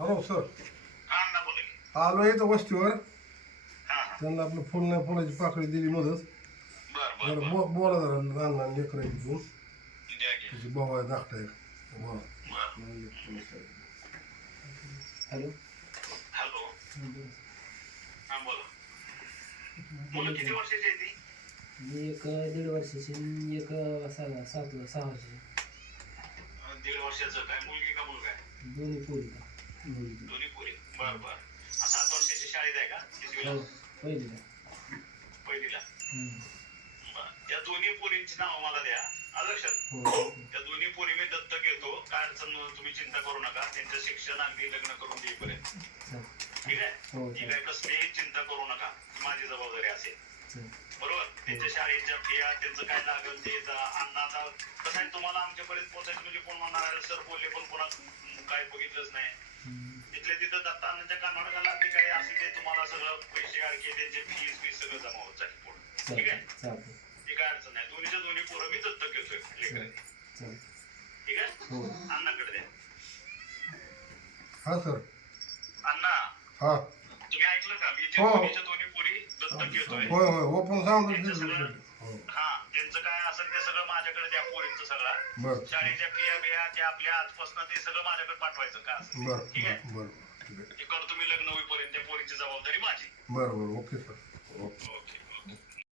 Hello sir हा. आलो इथं वस्तीवर. त्यांना आपलं फुल नाही फुलाची पाकळी दिली मदत. बर बर जरा बर. बो बोला जरा लहान लहान लेकरं घेऊन द्या की. त्याची आहे धाकटा बर. हॅलो. हॅलो. हा बोला. मुलं किती वर्षाची आहे ती? मी एक दीड वर्षाची एक सहा सात सहा वर्षाची अं, दीड वर्षाचं. काय मुलगी का मुलगा आहे? दोन्ही पोरी. का दोन्ही पोरी. बर बर. सात वर्षाची शाळेत आहे का? कितवीला हो पहिलीला. त्या दोन्ही पोरींची नावं मला द्या. आलं लक्षात? हो. त्या दोन्ही पोरी मी दत्तक घेतो. काय अडचण तुम्ही चिंता करू नका. त्यांचं शिक्षण अगदी लग्न करून देईपर्यंत. चल ठीक आहे? हो काय कसलीही चिंता करू नका. माझी जबाबदारी असेल. बरोबर? त्यांच्या शाळेच्या फिया त्यांचं काय लागेल ते आता कसं आहे? तुम्हाला आमच्यापर्यंत पोहोचायचं म्हणजे कोण म्हणणार? सर बोलले पण कोणा काय बघितलंच नाही. तिथल्या तिथं दत्ता अण्णाच्या कानावर घाला ते काय असेल ते तुम्हाला सगळं पैसे अडके त्यांचे फीस फीस सगळं जमा होत जाईल पुढे. ठीक आहे? ती काय अडचण नाही. दोन्हीच्या दोन्ही पोरं मी दत्तक घेतोय लेकरं. ठीक आहे? हो. अण्णाकडे द्या. हा सर. अण्णा हा. तुम्ही ऐकलं का? मी हो. दोन्हीच्या घेतोय होय होय ओपन सांगतो त्यांचं सगळं हो त्यांचं काय असेल ते सगळं माझ्याकडे द्या पोरींचं सगळं. बरं. शाळेच्या फिया बिया ते आपल्या आजपासून ते सगळं माझ्याकडे पाठवायचं का? बरं ठीक आहे? बरं ते करतो मी लग्न होईपर्यंत त्या पोरीची जबाबदारी माझी. बरं बरं ओके सर. Okay okay.